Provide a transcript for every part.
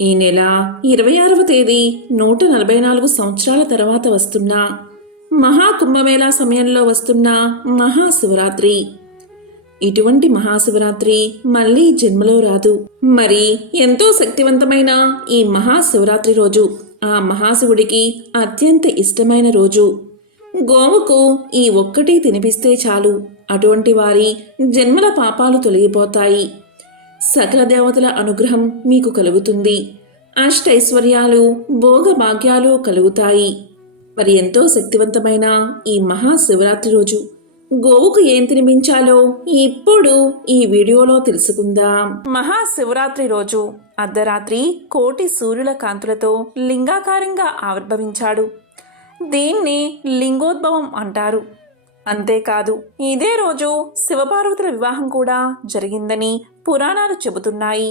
ఈ నెల ఇరవై ఆరవ తేదీ నూట నలభై నాలుగు సంవత్సరాల తర్వాత వస్తున్న మహాకుంభమేళా సమయంలో వస్తున్న మహాశివరాత్రి. ఇటువంటి మహాశివరాత్రి మళ్ళీ జన్మలో రాదు. మరి ఎంతో శక్తివంతమైన ఈ మహాశివరాత్రి రోజు ఆ మహాశివుడికి అత్యంత ఇష్టమైన రోజు. గోవుకు ఈ ఒక్కటి తినిపిస్తే చాలు. అటువంటి వారి జన్మల పాపాలు తొలగిపోతాయి. సకల దేవతల అనుగ్రహం మీకు కలుగుతుంది. అష్టైశ్వర్యాలు భోగభాగ్యాలు కలుగుతాయి. మరి ఎంతో శక్తివంతమైన ఈ మహాశివరాత్రి రోజు గోవుకు ఏం తినిపించాలో ఇప్పుడు ఈ వీడియోలో తెలుసుకుందాం. మహాశివరాత్రి రోజు అర్ధరాత్రి కోటి సూర్యుల కాంతులతో లింగాకారంగా ఆవిర్భవించాడు. దీన్ని లింగోద్భవం అంటారు. అంతేకాదు ఇదే రోజు శివపార్వతుల వివాహం కూడా జరిగిందని పురాణాలు చెబుతున్నాయి.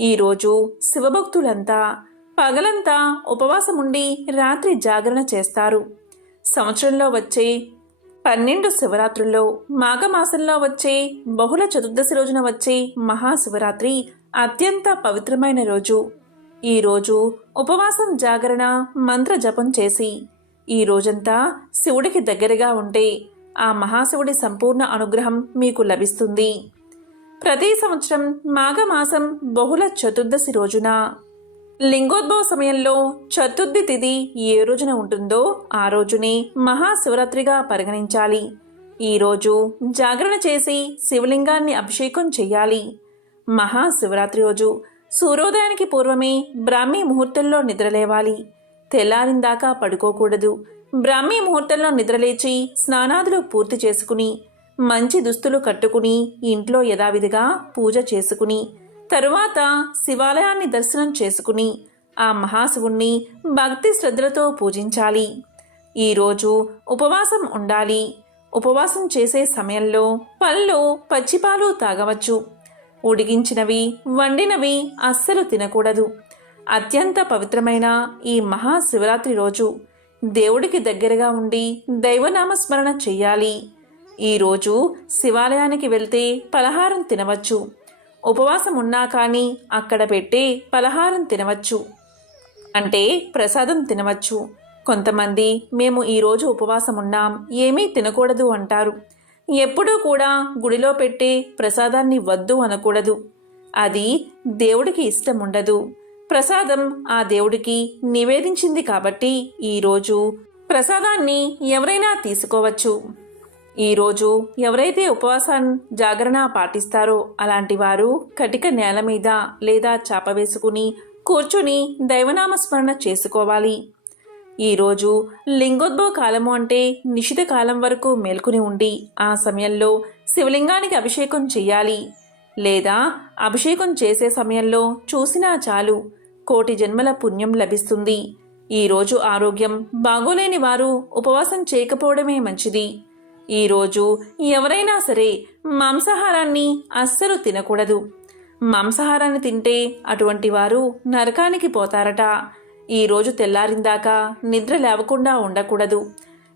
ఈరోజు శివభక్తులంతా పగలంతా ఉపవాసముండి రాత్రి జాగరణ చేస్తారు. సంవత్సరంలో వచ్చే పన్నెండు శివరాత్రుల్లో మాఘమాసంలో వచ్చే బహుళ చతుర్దశి రోజున వచ్చే మహాశివరాత్రి అత్యంత పవిత్రమైన రోజు. ఈ రోజు ఉపవాసం జాగరణ మంత్ర జపం చేసి ఈ రోజంతా శివుడికి దగ్గరగా ఉంటే ఆ మహాశివుడి సంపూర్ణ అనుగ్రహం మీకు లభిస్తుంది. ప్రతి సంవత్సరం మాఘమాసం బహుళ చతుర్దశి రోజున. లింగోద్భవ సమయంలో చతుర్థి తిథి ఏ రోజున ఉంటుందో ఆ రోజుని మహాశివరాత్రిగా పరిగణించాలి. ఈ రోజు జాగరణ చేసి శివలింగాన్ని అభిషేకం చేయాలి మహాశివరాత్రి రోజు సూర్యోదయానికి పూర్వమే బ్రాహ్మీ ముహూర్తంలో నిద్రలేవాలి. తెల్లారిందాకా పడుకోకూడదు. బ్రాహ్మీ ముహూర్తంలో నిద్రలేచి స్నానాదులు పూర్తి చేసుకుని మంచి దుస్తులు కట్టుకుని ఇంట్లో యథావిధిగా పూజ చేసుకుని తరువాత శివాలయాన్ని దర్శనం చేసుకుని ఆ మహాశివుణ్ణి భక్తి శ్రద్ధలతో పూజించాలి. ఈరోజు ఉపవాసం ఉండాలి. ఉపవాసం చేసే సమయంలో పళ్ళు పచ్చిపాలు తాగవచ్చు. ఉడిగించినవి వండినవి అస్సలు తినకూడదు. అత్యంత పవిత్రమైన ఈ మహాశివరాత్రి రోజు దేవుడికి దగ్గరగా ఉండి దైవనామస్మరణ చెయ్యాలి. ఈరోజు శివాలయానికి వెళ్తే పలహారం తినవచ్చు. ఉపవాసం ఉన్నా కానీ అక్కడ పెట్టే పలహారం తినవచ్చు. అంటే ప్రసాదం తినవచ్చు. కొంతమంది మేము ఈరోజు ఉపవాసం ఉన్నాం ఏమీ తినకూడదు అంటారు. ఎప్పుడూ కూడా గుడిలో పెట్టే ప్రసాదాన్ని వద్దు అనకూడదు. అది దేవుడికి ఇష్టం ఉండదు. ప్రసాదం ఆ దేవుడికి నివేదించింది కాబట్టి ఈరోజు ప్రసాదాన్ని ఎవరైనా తీసుకోవచ్చు. ఈరోజు ఎవరైతే ఉపవాసం జాగరణ పాటిస్తారో అలాంటి వారు కటిక నేల మీద లేదా చాప వేసుకుని కూర్చుని దైవనామస్మరణ చేసుకోవాలి. ఈరోజు లింగోద్భవ కాలము అంటే నిషిత కాలం వరకు మేల్కొని ఉండి ఆ సమయంలో శివలింగానికి అభిషేకం చెయ్యాలి లేదా అభిషేకం చేసే సమయంలో చూసినా చాలు కోటి జన్మల పుణ్యం లభిస్తుంది. ఈరోజు ఆరోగ్యం బాగోలేని వారు ఉపవాసం చేయకపోవడమే మంచిది. ఈరోజు ఎవరైనా సరే మాంసాహారాన్ని అస్సలు తినకూడదు. మాంసాహారాన్ని తింటే అటువంటి వారు నరకానికి పోతారట. ఈరోజు తెల్లారిందాకా నిద్ర లేవకుండా ఉండకూడదు.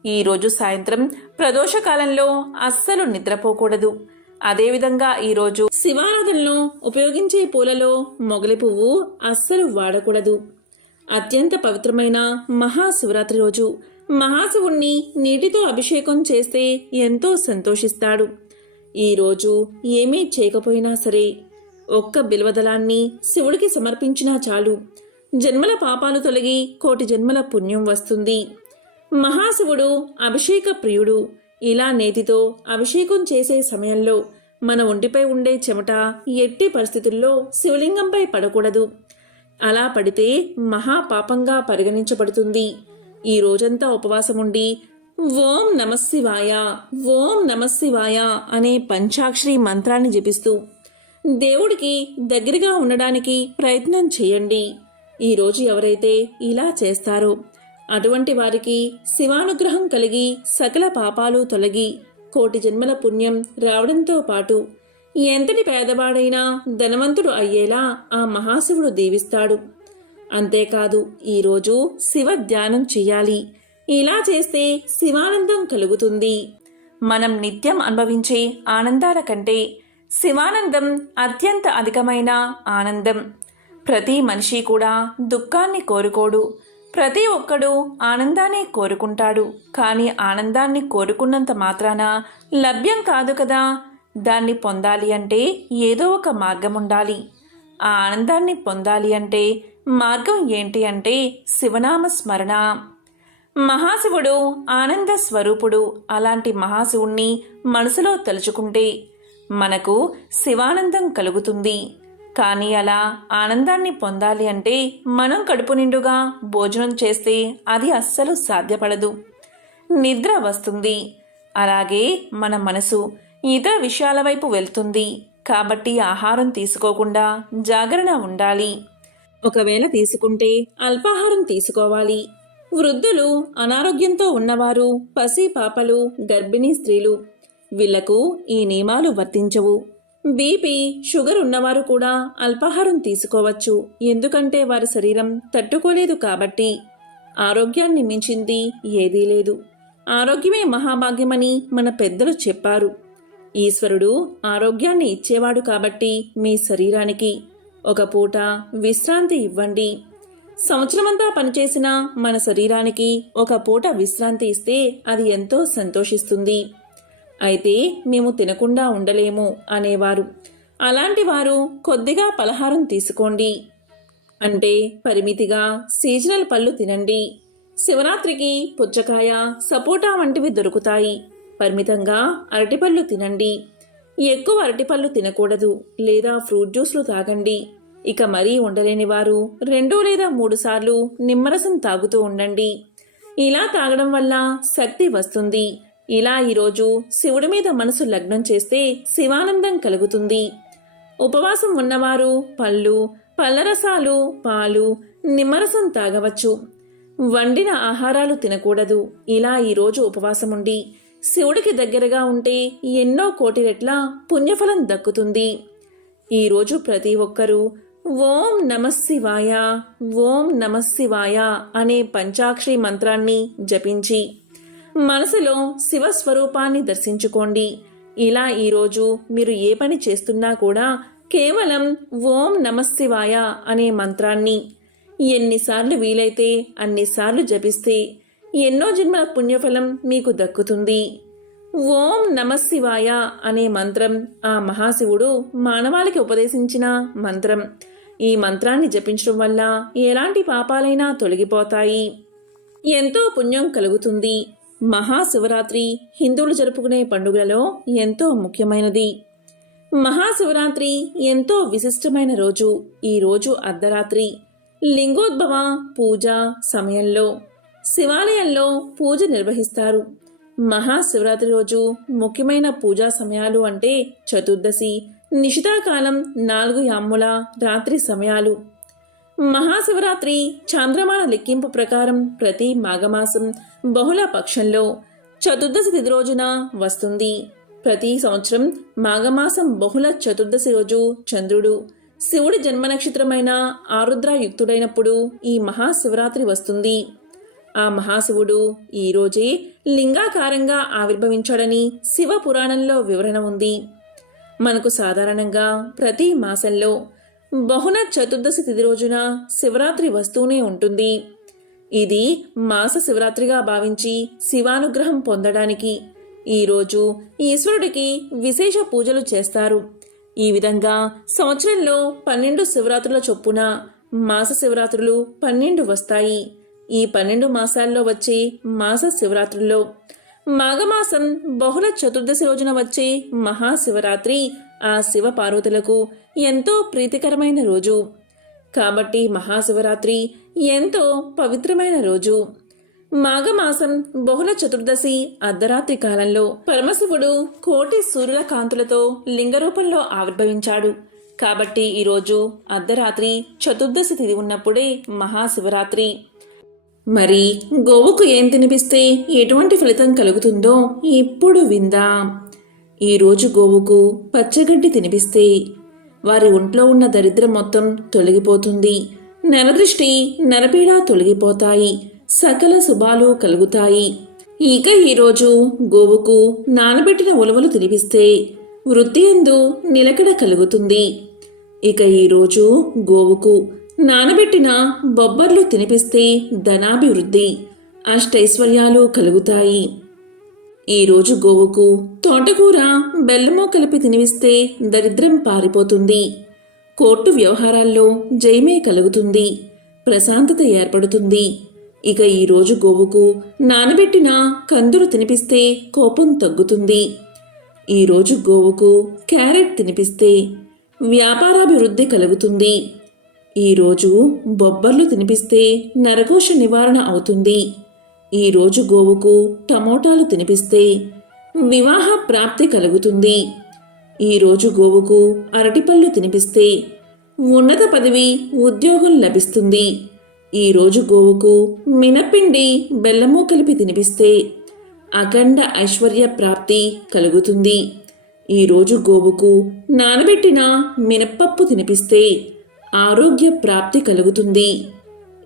ఈరోజు సాయంత్రం ప్రదోషకాలంలో అస్సలు నిద్రపోకూడదు. అదేవిధంగా ఈరోజు శివారాధనలో ఉపయోగించే పూలలో మొగలి పువ్వు అస్సలు వాడకూడదు. అత్యంత పవిత్రమైన మహాశివరాత్రి రోజు మహాశివుణ్ణి నీటితో అభిషేకం చేస్తే ఎంతో సంతోషిస్తాడు. ఈరోజు ఏమీ చేయకపోయినా సరే ఒక్క బిల్వదలాన్ని శివుడికి సమర్పించినా చాలు. జన్మల పాపాలు తొలగి కోటి జన్మల పుణ్యం వస్తుంది. మహాశివుడు అభిషేక ప్రియుడు. ఇలా నేతితో అభిషేకం చేసే సమయంలో మన ఒంటిపై ఉండే చెమట ఎట్టి పరిస్థితుల్లో శివలింగంపై పడకూడదు. అలా పడితే మహాపాపంగా పరిగణించబడుతుంది. ఈ రోజంతా ఉపవాసం ఉండి ఓం నమశివాయ ఓం నమశివాయ అనే పంచాక్షరి మంత్రాన్ని జపిస్తూ దేవుడికి దగ్గరగా ఉండడానికి ప్రయత్నం చేయండి. ఈరోజు ఎవరైతే ఇలా చేస్తారో అటువంటి వారికి శివానుగ్రహం కలిగి సకల పాపాలు తొలగి కోటి జన్మల పుణ్యం రావడంతో పాటు ఎంతటి పేదవాడైనా ధనవంతుడు అయ్యేలా ఆ మహాశివుడు దీవిస్తాడు. అంతేకాదు ఈరోజు శివ ధ్యానం చెయ్యాలి ఇలా చేస్తే శివానందం కలుగుతుంది. మనం నిత్యం అనుభవించే ఆనందాల కంటే శివానందం అత్యంత అధికమైన ఆనందం. ప్రతి మనిషి కూడా దుఃఖాన్ని కోరుకోడు. ప్రతి ఒక్కడు ఆనందాన్ని కోరుకుంటాడు. కానీ ఆనందాన్ని కోరుకున్నంత మాత్రాన లభ్యం కాదు కదా. దాన్ని పొందాలి అంటే ఏదో ఒక మార్గం ఉండాలి. ఆ ఆనందాన్ని పొందాలి అంటే మార్గం ఏంటి అంటే శివనామ స్మరణ. మహాశివుడు ఆనంద స్వరూపుడు. అలాంటి మహాశివుణ్ణి మనసులో తలుచుకుంటే మనకు శివానందం కలుగుతుంది. కానీ అలా ఆనందాన్ని పొందాలి అంటే మనం కడుపు నిండుగా భోజనం చేస్తే అది అస్సలు సాధ్యపడదు. నిద్ర వస్తుంది. అలాగే మన మనసు ఇతర విషయాల వైపు వెళ్తుంది. కాబట్టి ఆహారం తీసుకోకుండా జాగరణ ఉండాలి. ఒకవేళ తీసుకుంటే అల్పాహారం తీసుకోవాలి. వృద్ధులు అనారోగ్యంతో ఉన్నవారు పసి పాపలు గర్భిణీ స్త్రీలు వీళ్ళకు ఈ నియమాలు వర్తించవు. బీపీ షుగర్ ఉన్నవారు కూడా అల్పాహారం తీసుకోవచ్చు. ఎందుకంటే వారి శరీరం తట్టుకోలేదు కాబట్టి. ఆరోగ్యాన్ని మించింది ఏదీ లేదు. ఆరోగ్యమే మహాభాగ్యమని మన పెద్దలు చెప్పారు. ఈశ్వరుడు ఆరోగ్యాన్ని ఇచ్చేవాడు కాబట్టి మీ శరీరానికి. ఒక పూట విశ్రాంతి ఇవ్వండి. సంవత్సరమంతా పనిచేసిన మన శరీరానికి ఒక పూట విశ్రాంతి ఇస్తే అది ఎంతో సంతోషిస్తుంది. అయితే మేము తినకుండా ఉండలేము అనేవారు. అలాంటి వారు కొద్దిగా పలహారం తీసుకోండి. అంటే పరిమితిగా సీజనల్ పళ్ళు తినండి. శివరాత్రికి పుచ్చకాయ సపోటా వంటివి దొరుకుతాయి. పరిమితంగా అరటిపళ్ళు తినండి. ఎక్కువ అరటిపళ్ళు తినకూడదు లేదా ఫ్రూట్ జ్యూస్లు తాగండి. ఇక మరీ ఉండలేని వారు రెండు లేదా మూడు సార్లు నిమ్మరసం తాగుతూ ఉండండి. ఇలా తాగడం వల్ల శక్తి వస్తుంది. ఇలా ఈరోజు శివుడి మీద మనసు లగ్నం చేస్తే శివానందం కలుగుతుంది. ఉపవాసం ఉన్నవారు పళ్ళు పళ్ళరసాలు పాలు నిమ్మరసం తాగవచ్చు. వండిన ఆహారాలు తినకూడదు. ఇలా ఈరోజు ఉపవాసం ఉండి శివుడికి దగ్గరగా ఉంటే ఎన్నో కోటి రెట్ల పుణ్యఫలం దక్కుతుంది. ఈరోజు ప్రతి ఒక్కరూ ఓం నమశివాయ ఓం నమశివాయ అనే పంచాక్షరి మంత్రాన్ని జపించి మనసులో శివస్వరూపాన్ని దర్శించుకోండి. ఇలా ఈరోజు మీరు ఏ పని చేస్తున్నా కూడా కేవలం ఓం నమశివాయ అనే మంత్రాన్ని. ఎన్నిసార్లు వీలైతే అన్నిసార్లు జపిస్తే ఎన్నో జన్మల పుణ్యఫలం మీకు దక్కుతుంది. ఓం నమశివాయ అనే మంత్రం ఆ మహాశివుడు మానవాళికి ఉపదేశించిన మంత్రం. ఈ మంత్రాన్ని జపించడం వల్ల ఎలాంటి పాపాలైనా తొలగిపోతాయి. ఎంతో పుణ్యం కలుగుతుంది. మహాశివరాత్రి హిందువులు జరుపుకునే పండుగలలో ఎంతో ముఖ్యమైనది. మహాశివరాత్రి ఎంతో విశిష్టమైన రోజు. ఈ రోజు అర్ధరాత్రి. లింగోద్భవ పూజ సమయంలో శివాలయంలో పూజ నిర్వహిస్తారు. మహాశివరాత్రి రోజు ముఖ్యమైన పూజా సమయాలు అంటే చతుర్దశి నిషితాకాలం నాలుగు యామ్ముల రాత్రి సమయాలు. మహాశివరాత్రి చాంద్రమాన లెక్కింపు ప్రకారం ప్రతి మాఘమాసం బహుళ పక్షంలో చతుర్దశి తిథి రోజున వస్తుంది. ప్రతి సంవత్సరం మాఘమాసం బహుళ చతుర్దశి రోజు చంద్రుడు శివుడి జన్మ నక్షత్రమైన ఆరుద్ర యుక్తుడైనప్పుడు ఈ మహాశివరాత్రి వస్తుంది. ఆ మహాశివుడు ఈ రోజే లింగాకారంగా ఆవిర్భవించాడని శివ పురాణంలో వివరణ ఉంది. మనకు సాధారణంగా ప్రతి మాసంలో బహున చతుర్దశి తిథి రోజున శివరాత్రి వస్తూనే ఉంటుంది. ఇది మాస శివరాత్రిగా భావించి శివానుగ్రహం పొందడానికి. ఈరోజు ఈశ్వరుడికి విశేష పూజలు చేస్తారు. ఈ విధంగా సంవత్సరంలో పన్నెండు శివరాత్రుల చొప్పున మాస శివరాత్రులు పన్నెండు వస్తాయి. ఈ పన్నెండు మాసాల్లో వచ్చే మాస శివరాత్రుల్లో మాఘమాసం బహుళ చతుర్దశి రోజున వచ్చే మహాశివరాత్రి ఆ శివ పార్వతులకు ఎంతో ప్రీతికరమైన రోజు. కాబట్టి మహాశివరాత్రి ఎంతో పవిత్రమైన రోజు. మాఘమాసం బహుళ చతుర్దశి అర్ధరాత్రి కాలంలో పరమశివుడు కోటి సూర్యుల కాంతులతో లింగరూపంలో ఆవిర్భవించాడు. కాబట్టి ఈరోజు అర్ధరాత్రి చతుర్దశి తిది ఉన్నప్పుడే మహాశివరాత్రి. మరి గోవుకు ఏం తినిపిస్తే ఎటువంటి ఫలితం కలుగుతుందో ఇప్పుడు విందాం. ఈరోజు గోవుకు పచ్చగడ్డి తినిపిస్తే వారి ఒంట్లో ఉన్న దరిద్రం మొత్తం తొలగిపోతుంది. నరదృష్టి నరపీడ తొలగిపోతాయి. సకల శుభాలు కలుగుతాయి. ఇక ఈరోజు గోవుకు నానబెట్టిన ఉలవలు తినిపిస్తే వృత్తి ఎందు నిలకడ కలుగుతుంది. ఇక ఈరోజు గోవుకు నానబెట్టిన బొబ్బర్లు తినిపిస్తే ధనాభివృద్ధి అష్టైశ్వర్యాలు కలుగుతాయి. ఈరోజు గోవుకు తోటకూర బెల్లమో కలిపి తినిపిస్తే దరిద్రం పారిపోతుంది. కోర్టు వ్యవహారాల్లో జయమే కలుగుతుంది. ప్రశాంతత ఏర్పడుతుంది. ఇక ఈరోజు గోవుకు నానబెట్టిన కందులు తినిపిస్తే కోపం తగ్గుతుంది. ఈరోజు గోవుకు క్యారెట్ తినిపిస్తే వ్యాపారాభివృద్ధి కలుగుతుంది. ఈరోజు బొబ్బర్లు తినిపిస్తే నరకోశ నివారణ అవుతుంది. ఈరోజు గోవుకు టమోటాలు తినిపిస్తే వివాహ ప్రాప్తి కలుగుతుంది. ఈరోజు గోవుకు అరటిపళ్ళు తినిపిస్తే ఉన్నత పదవి ఉద్యోగం లభిస్తుంది. ఈరోజు గోవుకు మినపిండి బెల్లము కలిపి తినిపిస్తే అఖండ ఐశ్వర్య ప్రాప్తి కలుగుతుంది. ఈరోజు గోవుకు నానబెట్టిన మినప్పప్పు తినిపిస్తే ఆరోగ్య ప్రాప్తి కలుగుతుంది.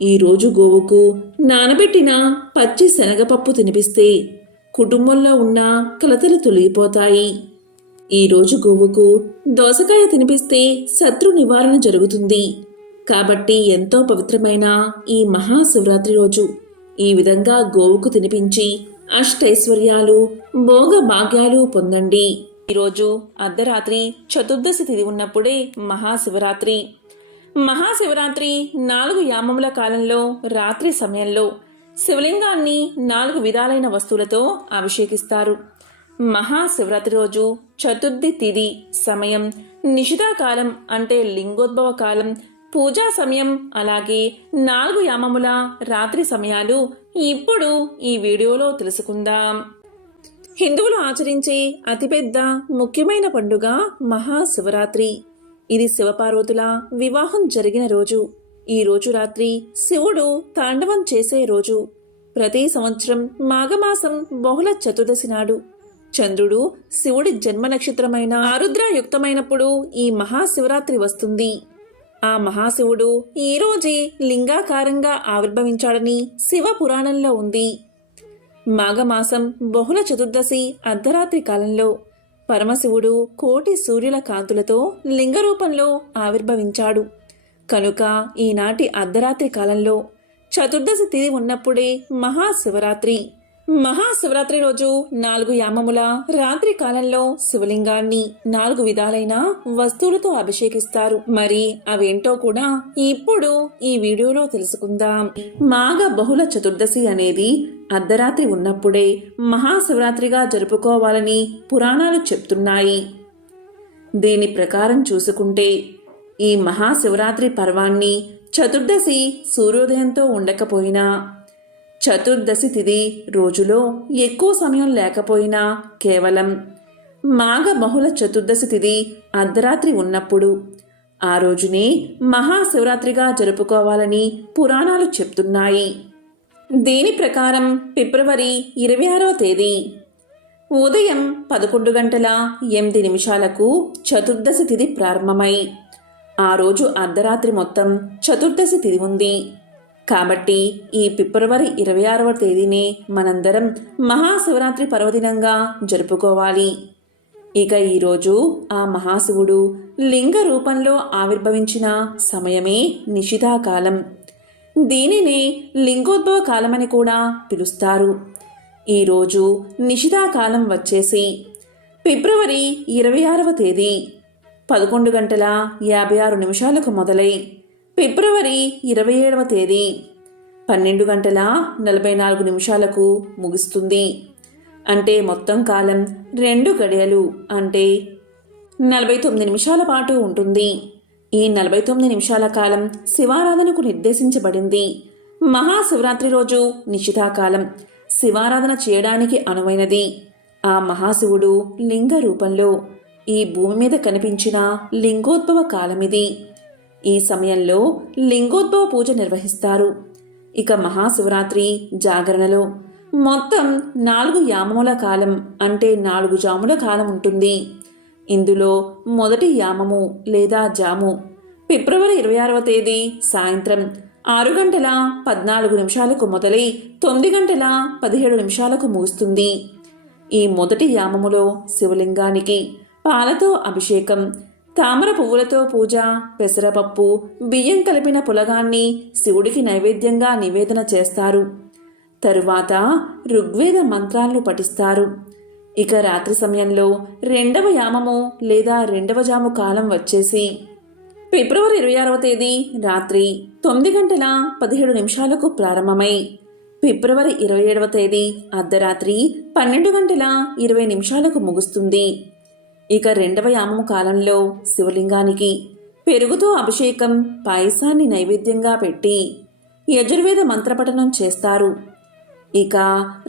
ఈరోజు గోవుకు నానబెట్టిన పచ్చి శనగపప్పు తినిపిస్తే కుటుంబంలో ఉన్న కలతలు తొలగిపోతాయి. ఈరోజు గోవుకు దోసకాయ తినిపిస్తే శత్రు నివారణ జరుగుతుంది. కాబట్టి ఎంతో పవిత్రమైన ఈ మహాశివరాత్రి రోజు ఈ విధంగా గోవుకు తినిపించి అష్టైశ్వర్యాలు భోగ భాగ్యాలు పొందండి ఈరోజు అర్ధరాత్రి చతుర్దశి తిథి ఉన్నప్పుడే మహాశివరాత్రి. మహాశివరాత్రి నాలుగు యామముల కాలంలో రాత్రి సమయంలో శివలింగాన్ని నాలుగు విధాలైన వస్తువులతో అభిషేకిస్తారు. మహాశివరాత్రి రోజు చతుర్థి తిథి సమయం నిషితాకాలం అంటే లింగోద్భవ కాలం పూజా సమయం అలాగే నాలుగు యామముల రాత్రి సమయాలు ఇప్పుడు ఈ వీడియోలో తెలుసుకుందాం. హిందువులు ఆచరించే అతిపెద్ద ముఖ్యమైన పండుగ మహాశివరాత్రి. ఇది శివపార్వతుల వివాహం జరిగిన రోజు. ఈ రోజు రాత్రి శివుడు తాండవం చేసే రోజు. ప్రతి సంవత్సరం మాఘమాసం బహుళ చతుర్దశి నాడు. చంద్రుడు శివుడి జన్మ నక్షత్రమైన ఆరుద్రయుక్తమైనప్పుడు ఈ మహాశివరాత్రి వస్తుంది. ఆ మహాశివుడు ఈ రోజే లింగాకారంగా ఆవిర్భవించాడని శివ పురాణంలో ఉంది. మాఘమాసం బహుళ చతుర్దశి అర్ధరాత్రి కాలంలో పరమశివుడు కోటి సూర్యుల కాంతులతో లింగ రూపంలో ఆవిర్భవించాడు. కనుక ఈనాటి అర్ధరాత్రి కాలంలో చతుర్దశి తిథి ఉన్నప్పుడే మహాశివరాత్రి. మహాశివరాత్రి రోజు నాలుగు యామముల రాత్రి కాలంలో శివలింగాన్ని నాలుగు విధాలైన వస్తువులతో అభిషేకిస్తారు. మరి అవేంటో కూడా ఇప్పుడు ఈ వీడియోలో తెలుసుకుందాం. మాఘ బహుళ చతుర్దశి అనేది అర్ధరాత్రి ఉన్నప్పుడే మహాశివరాత్రిగా జరుపుకోవాలని పురాణాలు చెప్తున్నాయి. దీని ప్రకారం చూసుకుంటే ఈ మహాశివరాత్రి పర్వాన్ని చతుర్దశి సూర్యోదయంతో ఉండకపోయినా చతుర్దశి తిథి రోజులో ఎక్కువ సమయం లేకపోయినా కేవలం మాఘ బహుళ చతుర్దశి తిథి అర్ధరాత్రి ఉన్నప్పుడు ఆ రోజునే మహాశివరాత్రిగా జరుపుకోవాలని పురాణాలు చెప్తున్నాయి. దీని ప్రకారం ఫిబ్రవరి ఇరవై ఆరవ తేదీ. ఉదయం పదకొండు గంటల ఎనిమిది నిమిషాలకు చతుర్దశి తిథి ప్రారంభమై ఆ రోజు అర్ధరాత్రి మొత్తం చతుర్దశి తిథి ఉంది. కాబట్టి ఈ ఫిబ్రవరి ఇరవై ఆరవ తేదీని మనందరం మహాశివరాత్రి పర్వదినంగా జరుపుకోవాలి. ఇక ఈరోజు ఆ మహాశివుడు లింగ రూపంలో ఆవిర్భవించిన సమయమే నిషితాకాలం దీనిని లింగోద్భవ కాలమని కూడా పిలుస్తారు. ఈరోజు నిషిదాకాలం వచ్చేసి ఫిబ్రవరి ఇరవై ఆరవ తేదీ. పదకొండు గంటల యాభై ఆరు నిమిషాలకు మొదలై ఫిబ్రవరి ఇరవై ఏడవ తేదీ. పన్నెండు గంటల నలభై నాలుగు నిమిషాలకు ముగుస్తుంది. అంటే మొత్తం కాలం రెండు గడియలు అంటే నలభై తొమ్మిది నిమిషాల పాటు ఉంటుంది. ఈ నలభై తొమ్మిది నిమిషాల కాలం శివారాధనకు నిర్దేశించబడింది. మహాశివరాత్రి రోజు నిశితాకాలం శివారాధన చేయడానికి అనువైనది. ఆ మహాశివుడు లింగ రూపంలో ఈ భూమి మీద కనిపించిన లింగోద్భవ కాలమిది. ఈ సమయంలో లింగోద్భవ పూజ నిర్వహిస్తారు. ఇక మహాశివరాత్రి జాగరణలో మొత్తం నాలుగు యామముల కాలం అంటే నాలుగు జాముల కాలం ఉంటుంది. ఇందులో మొదటి యామము లేదా జాము. ఫిబ్రవరి ఇరవై ఆరవ తేదీ సాయంత్రం ఆరు గంటల పద్నాలుగు నిమిషాలకు మొదలై తొమ్మిది గంటల పదిహేడు నిమిషాలకు ముగుస్తుంది. ఈ మొదటి యామములో శివలింగానికి పాలతో అభిషేకం తామర పువ్వులతో పూజ పెసరపప్పు బియ్యం కలిపిన పులగాన్ని శివుడికి నైవేద్యంగా నివేదన చేస్తారు. తరువాత ఋగ్వేద మంత్రాలను పఠిస్తారు. ఇక రాత్రి సమయంలో రెండవ యామము లేదా రెండవ జాము కాలం వచ్చేసి ఫిబ్రవరి ఇరవై ఆరవ తేదీ రాత్రి తొమ్మిది గంటల పదిహేడు నిమిషాలకు ప్రారంభమై ఫిబ్రవరి ఇరవై ఏడవ తేదీ అర్ధరాత్రి పన్నెండు గంటల ఇరవై నిమిషాలకు ముగుస్తుంది. ఇక రెండవ యామము కాలంలో శివలింగానికి పెరుగుతో అభిషేకం పాయసాన్ని నైవేద్యంగా పెట్టి యజుర్వేద మంత్రపఠనం చేస్తారు. ఇక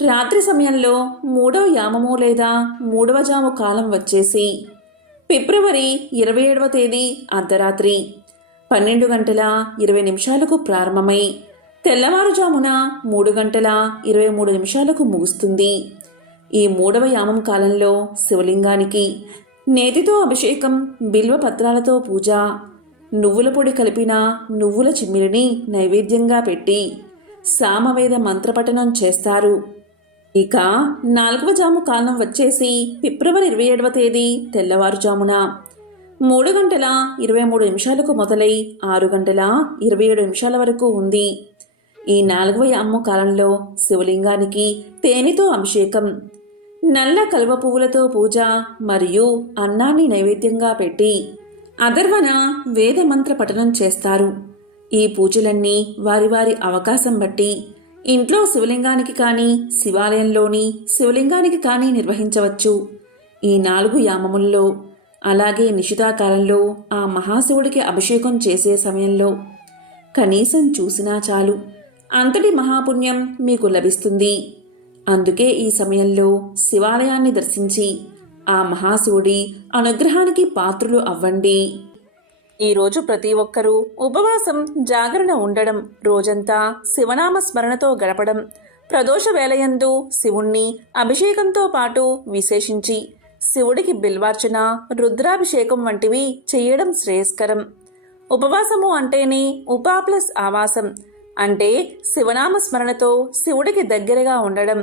రాత్రి సమయంలో మూడవ యామము లేదా మూడవ జాము కాలం వచ్చేసి ఫిబ్రవరి ఇరవై ఏడవ తేదీ అర్ధరాత్రి. పన్నెండు గంటల ఇరవై నిమిషాలకు ప్రారంభమై తెల్లవారుజామున మూడు గంటల ఇరవై మూడు నిమిషాలకు ముగుస్తుంది. ఈ మూడవ యామం కాలంలో శివలింగానికి నేతితో అభిషేకం బిల్వ పత్రాలతో పూజ నువ్వుల పొడి కలిపిన నువ్వుల చిమ్మిరిని నైవేద్యంగా పెట్టి సామవేద మంత్రపఠనం చేస్తారు. ఇక నాలుగవ జాము కాలం వచ్చేసి ఫిబ్రవరి ఇరవై ఏడవ తేదీ తెల్లవారుజామున. మూడు గంటల ఇరవై మూడు నిమిషాలకు మొదలై ఆరు గంటల ఇరవై ఏడు నిమిషాల వరకు ఉంది. ఈ నాలుగవ అమ్మ కాలంలో శివలింగానికి తేనెతో అభిషేకం నల్ల కలువ పువ్వులతో పూజ మరియు అన్నాన్ని నైవేద్యంగా పెట్టి అదర్వన వేద మంత్ర పఠనం చేస్తారు. ఈ పూజలన్నీ వారి వారి అవకాశం బట్టి ఇంట్లో శివలింగానికి కానీ శివాలయంలోని శివలింగానికి కానీ నిర్వహించవచ్చు. ఈ నాలుగు యామముల్లో అలాగే నిషితాకాలంలో ఆ మహాశివుడికి అభిషేకం చేసే సమయంలో కనీసం చూసినా చాలు అంతటి మహాపుణ్యం మీకు లభిస్తుంది. అందుకే ఈ సమయంలో శివాలయాన్ని దర్శించి ఆ మహాశివుడి అనుగ్రహానికి పాత్రులు అవ్వండి. ఈరోజు ప్రతి ఒక్కరూ ఉపవాసం జాగరణ ఉండడం రోజంతా శివనామ స్మరణతో గడపడం ప్రదోష వేలయందు శివుణ్ణి అభిషేకంతో పాటు విశేషించి శివుడికి బిల్వార్చన రుద్రాభిషేకం వంటివి చేయడం శ్రేయస్కరం. ఉపవాసము అంటేనే ఉపా ప్లస్ ఆవాసం అంటే శివనామ స్మరణతో శివుడికి దగ్గరగా ఉండడం.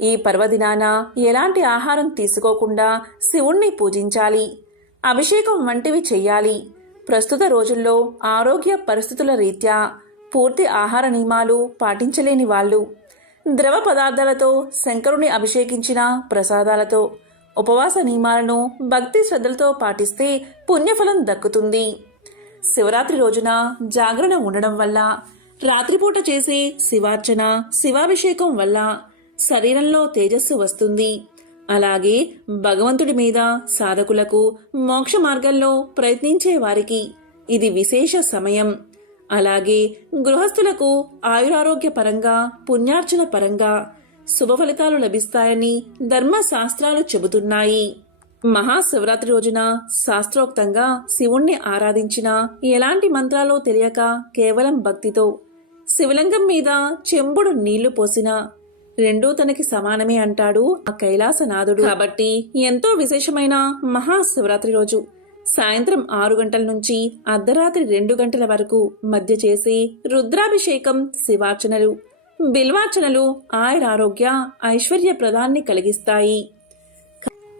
ఈ పర్వదినాన ఎలాంటి ఆహారం తీసుకోకుండా శివుణ్ణి పూజించాలి అభిషేకం వంటివి చెయ్యాలి ప్రస్తుత రోజుల్లో ఆరోగ్య పరిస్థితుల రీత్యా పూర్తి ఆహార నియమాలు పాటించలేని వాళ్ళు. ద్రవ పదార్థాలతో శంకరుని అభిషేకించిన ప్రసాదాలతో ఉపవాస నియమాలను భక్తి శ్రద్ధలతో పాటిస్తే పుణ్యఫలం దక్కుతుంది. శివరాత్రి రోజున జాగరణ ఉండడం వల్ల రాత్రిపూట చేసే శివార్చన శివాభిషేకం వల్ల శరీరంలో తేజస్సు వస్తుంది. అలాగే భగవంతుడి మీద సాధకులకు మోక్ష మార్గంలో ప్రయత్నించే వారికి ఇది విశేష సమయం. అలాగే గృహస్థులకు ఆయురారోగ్య పరంగా పుణ్యార్చన పరంగా శుభ ఫలితాలు లభిస్తాయని ధర్మశాస్త్రాలు చెబుతున్నాయి. మహాశివరాత్రి రోజున శాస్త్రోక్తంగా శివుణ్ణి ఆరాధించిన ఎలాంటి మంత్రాలో తెలియక కేవలం భక్తితో శివలింగం మీద చెంబుడు నీళ్ళు పోసినా రెండూ తనకి సమానమే అంటాడు ఆ కైలాసనాథుడు. కాబట్టి ఎంతో విశేషమైన మహాశివరాత్రి రోజు. సాయంత్రం ఆరు గంటల నుంచి అర్ధరాత్రి రెండు గంటల వరకు మధ్య చేసి రుద్రాభిషేకం శివార్చనలు. బిల్వార్చనలు ఆయురారోగ్య ఐశ్వర్య ప్రదాన్ని కలిగిస్తాయి.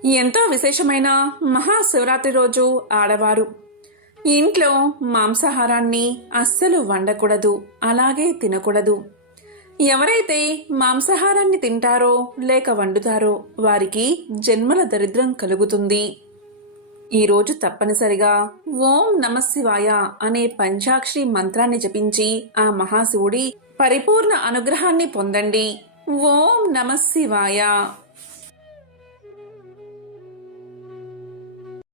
ఎంతో విశేషమైన మహాశివరాత్రి రోజు ఆడవారు. ఇంట్లో మాంసాహారాన్ని అస్సలు వండకూడదు అలాగే తినకూడదు. ఎవరైతే మాంసాహారాన్ని తింటారో లేక వండుతారో వారికి జన్మల దరిద్రం కలుగుతుంది. ఈరోజు తప్పనిసరిగా ఓం నమశివాయ అనే పంచాక్షరి మంత్రాన్ని జపించి ఆ మహాశివుడి పరిపూర్ణ అనుగ్రహాన్ని పొందండి. ఓం నమశివాయ